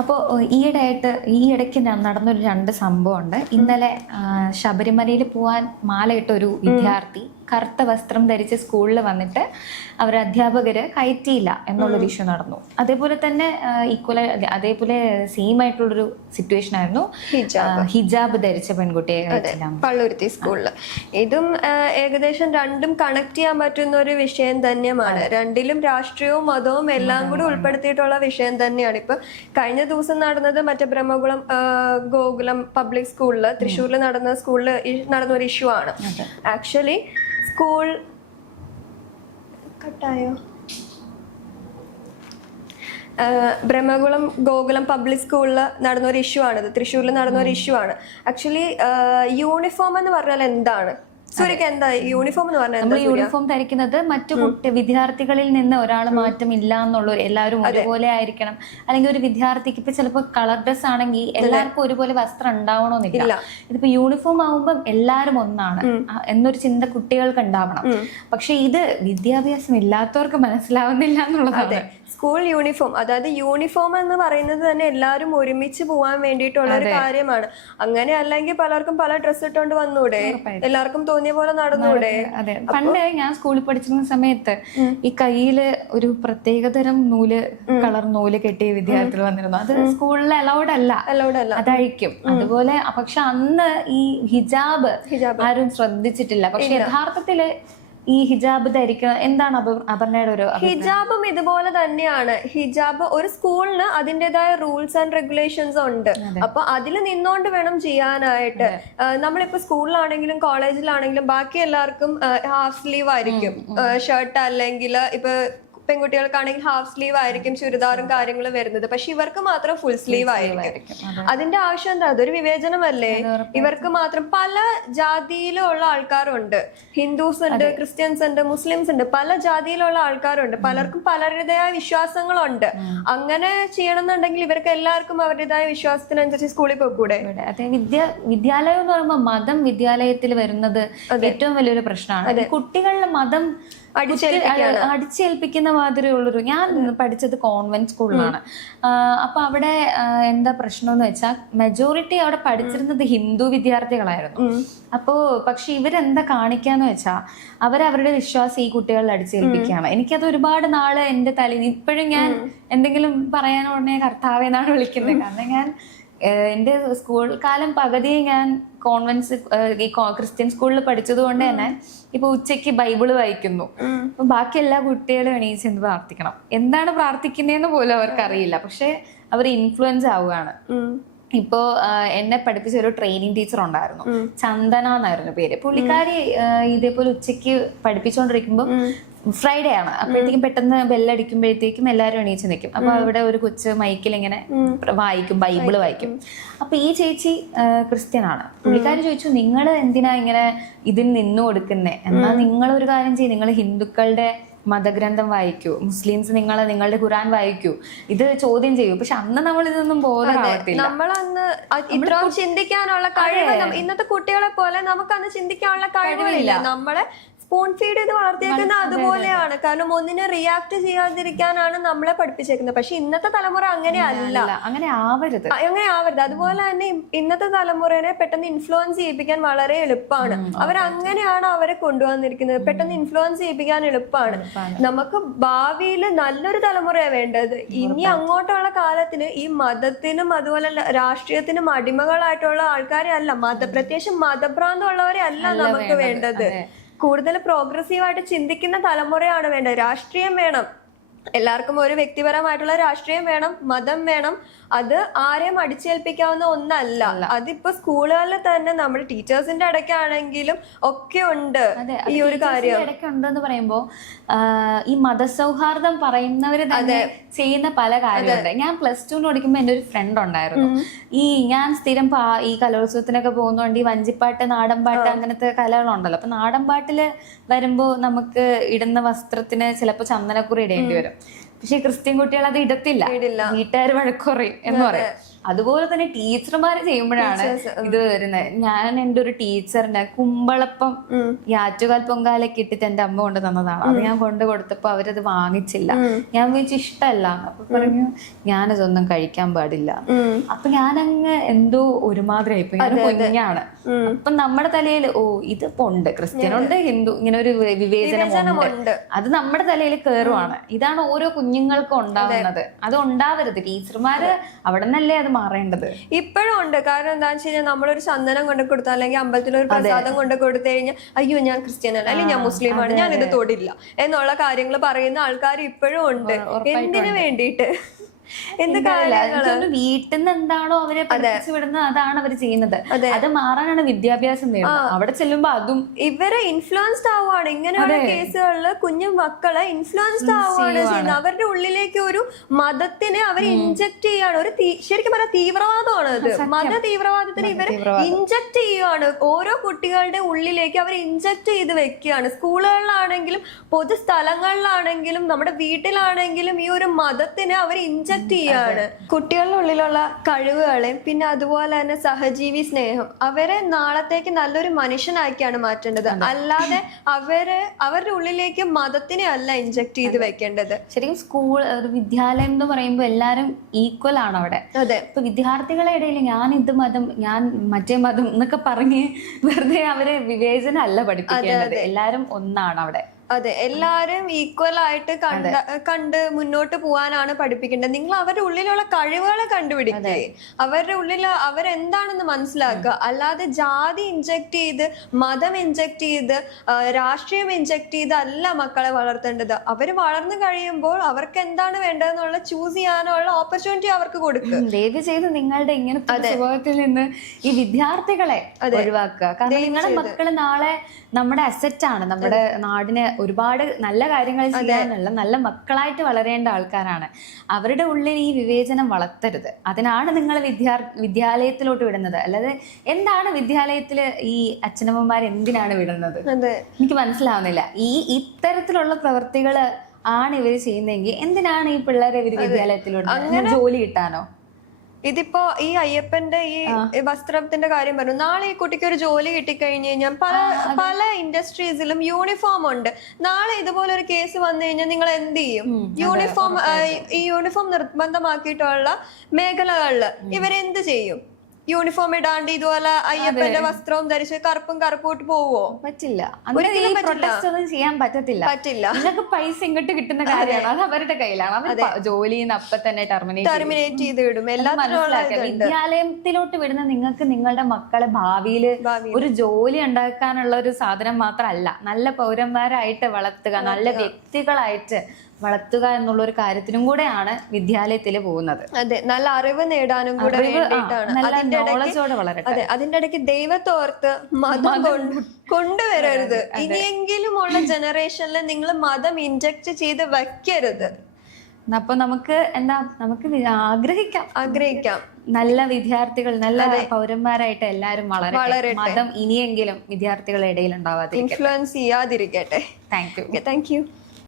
അപ്പോൾ ഈ ഇടയ്ക്ക് നടന്നൊരു 2 സംഭവമുണ്ട്. ഇന്നലെ ശബരിമലയിൽ പോവാൻ മാലയിട്ട ഒരു വിദ്യാർത്ഥി കറുത്ത വസ്ത്രം ധരിച്ച് സ്കൂളിൽ വന്നിട്ട് അവർ അധ്യാപകര് കയറ്റിയില്ല എന്നുള്ളൊരു ഇഷ്യൂ നടന്നു. അതേപോലെ തന്നെ അതേപോലെ സെയിം ആയിട്ടുള്ളൊരു സിറ്റുവേഷൻ ആയിരുന്നു ഹിജാബ് ധരിച്ച പെൺകുട്ടിയെ കയറ്റില്ല പള്ളുരുത്തി സ്കൂളിൽ. ഇതും ഏകദേശം രണ്ടും കണക്ട് ചെയ്യാൻ പറ്റുന്ന ഒരു വിഷയം തന്നെയാണ്. രണ്ടിലും രാഷ്ട്രീയവും മതവും എല്ലാം കൂടി ഉൾപ്പെടുത്തിയിട്ടുള്ള വിഷയം തന്നെയാണ്. ഇപ്പൊ കഴിഞ്ഞ ദിവസം നടന്നത് മറ്റേ ബ്രഹ്മകുളം ഗോകുലം പബ്ലിക് സ്കൂളില് തൃശ്ശൂരിൽ നടന്ന ഒരു ഇഷ്യൂ ആണ്. ആക്ച്വലി സ്കൂൾ കട്ടായോ ബ്രഹ്മകുളം ഗോകുലം പബ്ലിക് സ്കൂളിൽ നടന്ന ഒരു ഇഷ്യൂ ആണിത്. തൃശ്ശൂരിൽ നടന്ന ഒരു ഇഷ്യൂ ആണ്. ആക്ച്വലി യൂണിഫോം എന്ന് പറഞ്ഞാൽ എന്താണ്? സൂര്യക്ക് എന്താ യൂണിഫോം എന്ന് പറഞ്ഞാൽ? നമ്മൾ യൂണിഫോം ധരിക്കുന്നത് മറ്റു വിദ്യാർത്ഥികളിൽ നിന്ന് ഒരാൾ മാറ്റം ഇല്ല എന്നുള്ള, എല്ലാവരും ഒരുപോലെ ആയിരിക്കണം. അല്ലെങ്കിൽ ഒരു വിദ്യാർത്ഥിക്ക് ഇപ്പൊ ചിലപ്പോൾ കളർ ഡ്രസ് ആണെങ്കിൽ എല്ലാവർക്കും ഒരുപോലെ വസ്ത്രം ഉണ്ടാവണമെന്നില്ല. ഇതിപ്പോ യൂണിഫോം ആകുമ്പോൾ എല്ലാവരും ഒന്നാണ് എന്നൊരു ചിന്ത കുട്ടികൾക്ക് ഉണ്ടാവണം. പക്ഷെ ഇത് വിദ്യാഭ്യാസം ഇല്ലാത്തവർക്ക് മനസ്സിലാവുന്നില്ല എന്നുള്ളതാണ്. സ്കൂൾ യൂണിഫോം, അതായത് യൂണിഫോം എന്ന് പറയുന്നത് തന്നെ എല്ലാവരും ഒരുമിച്ച് പോവാൻ വേണ്ടിയിട്ടുള്ള ഒരു കാര്യമാണ്. അങ്ങനെ അല്ലെങ്കിൽ പലർക്കും പല ഡ്രസ്സ് ഇട്ടുകൊണ്ട് വന്നൂടെ, എല്ലാവർക്കും തോന്നിയ പോലെ നടന്നൂടെ? അതെ, പണ്ട് ഞാൻ സ്കൂളിൽ പഠിച്ചിരുന്ന സമയത്ത് ഈ കയ്യില് ഒരു പ്രത്യേകതരം കളർ നൂല് കെട്ടിയ വിദ്യാർത്ഥികൾ വന്നിരുന്നു. അത് സ്കൂളിൽ അലൗഡ് അല്ല, അതഴിക്കും. അതുപോലെ പക്ഷെ അന്ന് ഈ ഹിജാബ് ആരും ശ്രദ്ധിച്ചിട്ടില്ല. പക്ഷെ യഥാർത്ഥത്തില് ഈ ഹിജാബ് ധരിക്കണം എന്താണ് അപർണയുടെ ഒരു? ഹിജാബും ഇതുപോലെ തന്നെയാണ്. ഹിജാബ് ഒരു സ്കൂളിന് അതിൻ്റെതായ റൂൾസ് ആൻഡ് റെഗുലേഷൻസ് ഉണ്ട്. അപ്പൊ അതിൽ നിന്നോണ്ട് വേണം ചെയ്യാനായിട്ട്. നമ്മളിപ്പോ സ്കൂളിലാണെങ്കിലും കോളേജിലാണെങ്കിലും ബാക്കി എല്ലാവർക്കും ഹാഫ് സ്ലീവ് ആയിരിക്കും ഷർട്ട്, അല്ലെങ്കിൽ ഇപ്പൊ പെൺകുട്ടികൾക്കാണെങ്കിൽ ഹാഫ് സ്ലീവ് ആയിരിക്കും ചുരിദാറും കാര്യങ്ങളും വരുന്നത്. പക്ഷെ ഇവർക്ക് മാത്രം ഫുൾ സ്ലീവ് ആയിരിക്കും. അതിന്റെ ആവശ്യം എന്താ? അതൊരു വിവേചനമല്ലേ? ഇവർക്ക് മാത്രം പല ജാതിയിലുള്ള ആൾക്കാരുണ്ട്. ഹിന്ദുസ് ഉണ്ട്, ക്രിസ്ത്യൻസ് ഉണ്ട്, മുസ്ലിംസ് ഉണ്ട്, പല ജാതിയിലുള്ള ആൾക്കാരുണ്ട്. പലർക്കും പലരുടേതായ വിശ്വാസങ്ങളുണ്ട്. അങ്ങനെ ചെയ്യണമെന്നുണ്ടെങ്കിൽ ഇവർക്ക് എല്ലാവർക്കും അവരുടേതായ വിശ്വാസത്തിനനുസരിച്ച് സ്കൂളിൽ പോയിക്കൂടെ? അതെ, വിദ്യാലയം എന്ന് പറയുമ്പോൾ മതം വിദ്യാലയത്തിൽ വരുന്നത് ഏറ്റവും വലിയൊരു പ്രശ്നമാണ്. കുട്ടികളുടെ മതം അടിച്ചേൽപ്പിക്കുന്ന മാതിരിയുള്ളൊരു, ഞാൻ പഠിച്ചത് കോൺവെന്റ് സ്കൂളിലാണ്. അപ്പൊ അവിടെ എന്താ പ്രശ്നം എന്ന് വെച്ചാൽ മെജോറിറ്റി അവിടെ പഠിച്ചിരുന്നത് ഹിന്ദു വിദ്യാർത്ഥികളായിരുന്നു. അപ്പോ പക്ഷെ ഇവരെന്താ കാണിക്കാന്ന് വെച്ചാൽ അവരവരുടെ വിശ്വാസം ഈ കുട്ടികളിൽ അടിച്ചേൽപ്പിക്കുകയാണ്. എനിക്കത് ഒരുപാട് നാള് എന്റെ തലയിൽ ഇപ്പോഴും ഞാൻ എന്തെങ്കിലും പറയാനുടനെ കർത്താവെന്നാണ് വിളിക്കുന്നത്. കാരണം ഞാൻ എന്റെ സ്കൂൾ കാലം പകുതി ഞാൻ കോൺവെന്റ് ഈ ക്രിസ്ത്യൻ സ്കൂളിൽ പഠിച്ചത് കൊണ്ട് തന്നെ ഇപ്പൊ ഉച്ചയ്ക്ക് ബൈബിള് വായിക്കുന്നു. അപ്പൊ ബാക്കി എല്ലാ കുട്ടികളും എണീച്ച് എന്ത് പ്രാർത്ഥിക്കണം, എന്താണ് പ്രാർത്ഥിക്കുന്നതെന്ന് പോലും അവർക്കറിയില്ല. പക്ഷെ അവർ ഇൻഫ്ലുവൻസ് ആവുകയാണ്. ഇപ്പോ എന്നെ പഠിപ്പിച്ച ഒരു ട്രെയിനിങ് ടീച്ചർ ഉണ്ടായിരുന്നു, ചന്ദന എന്നായിരുന്നു പേര്. പുള്ളിക്കാരി ഇതേപോലെ ഉച്ചയ്ക്ക് പഠിപ്പിച്ചുകൊണ്ടിരിക്കുമ്പോൾ ഫ്രൈഡേ ആണ്, അപ്പോഴത്തേക്കും പെട്ടെന്ന് ബെല്ലടിക്കുമ്പോഴത്തേക്കും എല്ലാവരും എണീച്ച് നിൽക്കും. അപ്പൊ അവിടെ ഒരു കൊച്ച് മൈക്കിൽ ഇങ്ങനെ വായിക്കും, ബൈബിള് വായിക്കും. അപ്പൊ ഈ ചേച്ചി ക്രിസ്ത്യൻ ആണ്. പുള്ളിക്കാരി ചോദിച്ചു, നിങ്ങൾ എന്തിനാ ഇങ്ങനെ ഇതിൽ നിന്നു കൊടുക്കുന്നേ? എന്നാൽ നിങ്ങൾ ഒരു കാര്യം ചെയ്യും, നിങ്ങൾ ഹിന്ദുക്കളുടെ മതഗ്രന്ഥം വായിക്കൂ, മുസ്ലിംസ് നിങ്ങളുടെ ഖുറാൻ വായിക്കൂ, ഇത് ചോദ്യം ചെയ്യൂ. പക്ഷെ അന്ന് നമ്മൾ ഇതൊന്നും ബോധമാവത്തില്ല. നമ്മളന്ന് ഇത്രയും ചിന്തിക്കാനുള്ള കഴിവ് ഇന്നത്തെ കുട്ടികളെ പോലെ നമുക്കന്ന് ചിന്തിക്കാനുള്ള കഴിവില്ല. നമ്മളെ സ്പൂൺ ഫീഡ് ചെയ്ത് വളർത്തിയേക്കുന്നത് അതുപോലെയാണ്. കാരണം ഒന്നിനെ റിയാക്ട് ചെയ്യാതിരിക്കാനാണ് നമ്മളെ പഠിപ്പിച്ചേക്കുന്നത്. പക്ഷെ ഇന്നത്തെ തലമുറ അങ്ങനെ ആവരുത്. അതുപോലെ തന്നെ ഇന്നത്തെ തലമുറയെ പെട്ടെന്ന് ഇൻഫ്ലുവൻസ് ചെയ്യിപ്പിക്കാൻ വളരെ എളുപ്പമാണ്. അവരങ്ങനെയാണ് അവരെ കൊണ്ടുവന്നിരിക്കുന്നത്. പെട്ടെന്ന് ഇൻഫ്ലുവൻസ് ചെയ്യിപ്പിക്കാൻ എളുപ്പമാണ്. നമുക്ക് ഭാവിയിൽ നല്ലൊരു തലമുറയാണ് വേണ്ടത്. ഇനി അങ്ങോട്ടുള്ള കാലത്തിന് ഈ മതത്തിനും അതുപോലെ രാഷ്ട്രീയത്തിനും അടിമകളായിട്ടുള്ള ആൾക്കാരെ അല്ല, പ്രത്യേകിച്ച് മതഭ്രാന്തമുള്ളവരെ അല്ല നമുക്ക് വേണ്ടത്. കൂടുതൽ പ്രോഗ്രസീവായിട്ട് ചിന്തിക്കുന്ന തലമുറയാണ് വേണ്ടത്. രാഷ്ട്രീയം വേണം, എല്ലാവർക്കും ഒരു വ്യക്തിപരമായിട്ടുള്ള രാഷ്ട്രീയം വേണം, മതം വേണം. അത് ആരെയും അടിച്ചേൽപ്പിക്കാവുന്ന ഒന്നല്ല. അതിപ്പോ സ്കൂളുകളിൽ തന്നെ നമ്മുടെ ടീച്ചേഴ്സിന്റെ ഇടയ്ക്കാണെങ്കിലും ഒക്കെ ഉണ്ട് ഈ ഒരു കാര്യം. ഇടയ്ക്കുണ്ടെന്ന് പറയുമ്പോ ഈ മതസൗഹാർദ്ദം പറയുന്നവര് തന്നെ ചെയ്യുന്ന പല കാര്യമുണ്ട്. ഞാൻ +2 പഠിക്കുമ്പോ എന്റെ ഒരു ഫ്രണ്ട് ഉണ്ടായിരുന്നു. ഞാൻ സ്ഥിരം ഈ കലോത്സവത്തിനൊക്കെ പോകുന്നതുകൊണ്ട് ഈ വഞ്ചിപ്പാട്ട്, നാടൻപാട്ട് അങ്ങനത്തെ കലകളുണ്ടല്ലോ. അപ്പൊ നാടൻപാട്ടില് വരുമ്പോ നമുക്ക് ഇടുന്ന വസ്ത്രത്തിന് ചിലപ്പോ ചന്ദനക്കുറി ഇടേണ്ടി വരും. പക്ഷെ ക്രിസ്ത്യൻ കുട്ടികൾ അത് ഇടത്തില്ല, വീട്ടുകാർ വഴക്കുറയും എന്ന് പറയും. അതുപോലെ തന്നെ ടീച്ചർമാര് ചെയ്യുമ്പോഴാണ് ഇത് വരുന്നത്. ഞാൻ എൻ്റെ ഒരു ടീച്ചറിന്റെ കുമ്പളപ്പം ഈ ആറ്റുകാൽ പൊങ്കാലൊക്കെ ഇട്ടിട്ട് എൻ്റെ അമ്മ കൊണ്ട് തന്നതാണ്. അത് ഞാൻ കൊണ്ട് കൊടുത്തപ്പോ അവരത് വാങ്ങിച്ചില്ല. ഞാൻ വിളിച്ച് ഇഷ്ടമല്ല. അപ്പൊ പറഞ്ഞു ഞാനതൊന്നും കഴിക്കാൻ പാടില്ല. അപ്പൊ ഞാനങ്ങ് എന്തോ ഒരുമാതിരി ആയിപ്പോ. ഞാൻ കുഞ്ഞാണ്. അപ്പൊ നമ്മുടെ തലയിൽ ഓ ഇതിപ്പോ ഉണ്ട്, ക്രിസ്ത്യനുണ്ട്, ഹിന്ദു, ഇങ്ങനെ ഒരു വിവേചനമുണ്ട്. അത് നമ്മുടെ തലയിൽ കയറുവാണ്. ഇതാണ് ഓരോ കുഞ്ഞുങ്ങൾക്കും ഉണ്ടാവുന്നത്. അത് ഉണ്ടാവരുത്. ടീച്ചർമാര് അവിടെ നിന്നല്ലേ അത് മാറേണ്ടത്. ഇപ്പോഴും ഉണ്ട്. കാരണം എന്താണെന്ന് വെച്ച് കഴിഞ്ഞാൽ നമ്മളൊരു ചന്ദനം കൊണ്ട് കൊടുത്താൽ അല്ലെങ്കിൽ അമ്പലത്തിലൊരു പ്രസാദം കൊണ്ട് കൊടുത്തു കഴിഞ്ഞാൽ അയ്യോ ഞാൻ ക്രിസ്ത്യനല്ല അല്ലെങ്കിൽ ഞാൻ മുസ്ലിമാണ്, ഞാൻ ഇത് തൊടില്ല എന്നുള്ള കാര്യങ്ങൾ പറയുന്ന ആൾക്കാർ ഇപ്പോഴും ഉണ്ട്. എന്തിനു വേണ്ടിയിട്ട്? എന്ത് കാര്യങ്ങളാണ്? വീട്ടിൽ നിന്ന് എന്താണോ അവരെ പഠിപ്പിച്ചു വിടുന്നത് അതാണ് അവർ ചെയ്യുന്നത്. അത് മാറാനാണ് വിദ്യാഭ്യാസം നേടുന്നത്. അവിടെ ചെല്ലുമ്പോ അതും ഇവരെ ഇൻഫ്ലുവൻസ്ഡ് ആവുകയാണ്. ഇങ്ങനെയുള്ള കേസുകളിൽ കുഞ്ഞു മക്കളെ ഇൻഫ്ലുവൻസ്ഡ് ആവുകയാണ് ചെയ്യുന്നത്. അവരുടെ ഉള്ളിലേക്ക് ഒരു മതത്തിനെ അവർ ഇൻജക്ട് ചെയ്യാണ്. ഒരു ശരിക്കും പറയാം തീവ്രവാദമാണ് അത്. മത തീവ്രവാദത്തിന് ഇവർ ഇൻജക്ട് ചെയ്യുകയാണ്. ഓരോ കുട്ടികളുടെ ഉള്ളിലേക്ക് അവർ ഇൻജക്ട് ചെയ്ത് വെക്കുകയാണ്. സ്കൂളുകളിലാണെങ്കിലും പൊതുസ്ഥലങ്ങളിലാണെങ്കിലും നമ്മുടെ വീട്ടിലാണെങ്കിലും ഈ ഒരു മതത്തിനെ അവർ ഇൻജക്ട് ചെയ്യാണ്. കുട്ടികളുടെ ഉള്ളിലുള്ള കഴിവുകളെയും പിന്നെ അതുപോലെ തന്നെ സഹജീവി സ്നേഹം അവരെ നാളത്തേക്ക് നല്ലൊരു മനുഷ്യനാക്കിയാണ് മാറ്റേണ്ടത്. അല്ലാതെ അവരുടെ ഉള്ളിലേക്ക് മതത്തിനെ അല്ല ഇൻജക്ട് ചെയ്ത് വെക്കേണ്ടത്. ശരിക്കും സ്കൂൾ വിദ്യാലയം എന്ന് പറയുമ്പോൾ എല്ലാരും ഈക്വൽ ആണ് അവിടെ. അതെ. ഇപ്പൊ വിദ്യാർത്ഥികളെ ഇടയിൽ ഞാൻ ഇത് മതം, ഞാൻ മറ്റേ മതം എന്നൊക്കെ പറഞ്ഞ് വെറുതെ അവരെ വിവേചനം അല്ല പഠിപ്പിക്കേണ്ടത്. എല്ലാരും ഒന്നാണ് അവിടെ. അതെ, എല്ലാരും ഈക്വൽ ആയിട്ട് കണ്ട് മുന്നോട്ട് പോവാനാണ് പഠിപ്പിക്കേണ്ടത്. നിങ്ങൾ അവരുടെ ഉള്ളിലുള്ള കഴിവുകളെ കണ്ടുപിടിക്കുക, അവരുടെ ഉള്ളിൽ അവരെന്താണെന്ന് മനസ്സിലാക്കുക. അല്ലാതെ ജാതി ഇൻജക്ട് ചെയ്ത് മതം ഇൻജക്ട് ചെയ്ത് രാഷ്ട്രീയം ഇൻജക്ട് ചെയ്ത് അല്ല മക്കളെ വളർത്തേണ്ടത്. അവർ വളർന്നു കഴിയുമ്പോൾ അവർക്ക് എന്താണ് വേണ്ടതെന്നുള്ള ചൂസ് ചെയ്യാനുള്ള ഓപ്പർച്യൂണിറ്റി അവർക്ക് കൊടുക്കുക. ദയവ് ചെയ്ത് നിങ്ങളുടെ ഇങ്ങനത്തെ സ്വഭാവത്തിൽ നിന്ന് ഈ വിദ്യാർത്ഥികളെ ഒഴിവാക്കുക. കാരണം നിങ്ങളുടെ മക്കള് നാളെ നമ്മുടെ അസറ്റ് ആണ്. നമ്മുടെ നാടിന് ഒരുപാട് നല്ല കാര്യങ്ങൾ ചെയ്യാനുള്ള നല്ല മക്കളായിട്ട് വളരേണ്ട ആൾക്കാരാണ്. അവരുടെ ഉള്ളിൽ ഈ വിവേചനം വളർത്തരുത്. അതിനാണ് നിങ്ങൾ വിദ്യാലയത്തിലോട്ട് വിടുന്നത്. അല്ലാതെ എന്താണ് വിദ്യാലയത്തില് ഈ അച്ഛനമ്മമാർ എന്തിനാണ് വിടുന്നത്? എനിക്ക് മനസ്സിലാവുന്നില്ല. ഇത്തരത്തിലുള്ള പ്രവൃത്തികള് ആണ് ഇവര് ചെയ്യുന്നതെങ്കിൽ എന്തിനാണ് ഈ പിള്ളേരെ ഇവര് വിദ്യാലയത്തിലോട്ട്? ജോലി കിട്ടാനോ? ഇതിപ്പോ ഈ അയ്യപ്പന്റെ ഈ വസ്ത്രത്തിന്റെ കാര്യം പറഞ്ഞു. നാളെ ഈ കുട്ടിക്ക് ഒരു ജോലി കിട്ടിക്കഴിഞ്ഞു കഴിഞ്ഞാൽ പല ഇൻഡസ്ട്രീസിലും യൂണിഫോം ഉണ്ട്. നാളെ ഇതുപോലെ ഒരു കേസ് വന്നു കഴിഞ്ഞാൽ നിങ്ങൾ എന്ത് ചെയ്യും? ഈ യൂണിഫോം നിർബന്ധമാക്കിയിട്ടുള്ള മേഖലകളില് ഇവരെന്ത് ചെയ്യും? യൂണിഫോം ഇടാണ്ട് ഇതുപോലെ അയ്യപ്പന്റെ വസ്ത്രവും ധരിച്ച് കറുപ്പോട്ട് പോവോ? പറ്റില്ല. ചെയ്യാൻ പറ്റില്ല. നിങ്ങൾക്ക് പൈസ ഇങ്ങോട്ട് കിട്ടുന്ന കാര്യമാണ്. അത് അവരുടെ കയ്യിലാണ്. അവർ ജോലിന്ന് അപ്പൊ തന്നെ ടെർമിനേറ്റ് ചെയ്ത് വിടും. വിദ്യാലയത്തിലോട്ട് വിടുന്ന നിങ്ങൾക്ക് നിങ്ങളുടെ മക്കളെ ഭാവിയില് ഒരു ജോലി ഉണ്ടാക്കാനുള്ള ഒരു സാധനം മാത്രമല്ല, നല്ല പൗരന്മാരായിട്ട് വളർത്തുക, നല്ല വ്യക്തികളായിട്ട് വളർത്തുക എന്നുള്ള ഒരു കാര്യത്തിനും കൂടെയാണ് വിദ്യാലയത്തില് പോകുന്നത്. അതെ, നല്ല അറിവ് നേടാനും കൂടെ വേണ്ടിയിട്ടാണ്. അതെ, അതിന്റെ ഇടയ്ക്ക് ദൈവത്തോർത്ത് മതം കൊണ്ടുവരരുത്. ഇനിയെങ്കിലും ഉള്ള ജനറേഷനിൽ നിങ്ങൾ മതം ഇൻജക്ട് ചെയ്ത് വെക്കരുത്. അപ്പൊ നമുക്ക് ആഗ്രഹിക്കാം നല്ല വിദ്യാർത്ഥികൾ, നല്ല പൗരന്മാരായിട്ട് എല്ലാരും വളരട്ടെ. മതം ഇനിയെങ്കിലും വിദ്യാർത്ഥികളുടെ ഇടയിൽ ഉണ്ടാവാതെ ഇൻഫ്ലുവൻസ് ചെയ്യാതിരിക്കട്ടെ. Thank U.